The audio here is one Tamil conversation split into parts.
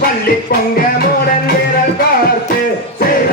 பள்ளி பொங்க மூடன் விரல் பார்த்து செய்த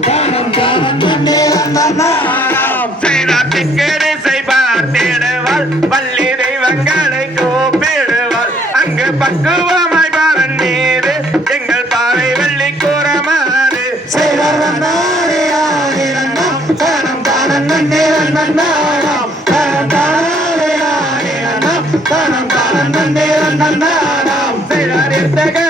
தானம் தானம் கொண்டே வந்தான் சீனாட்டுக்கேடு செய்வார் தேடுவாள் பள்ளி தெய்வங்களை கூப்பிடுவாள் அங்கு பக்குவமாய் பாரன் நீரு எங்கள் பாவை வெள்ளி கூறமாறு செய்வார் வந்தாரே ஆதிரங்கம் தானம் தானம் கொண்டே வந்தாராம் தானம் தானே ஆதிரங்கம் தானம் தானம் கொண்டே வந்தாராம் செய்வார் எத்தகை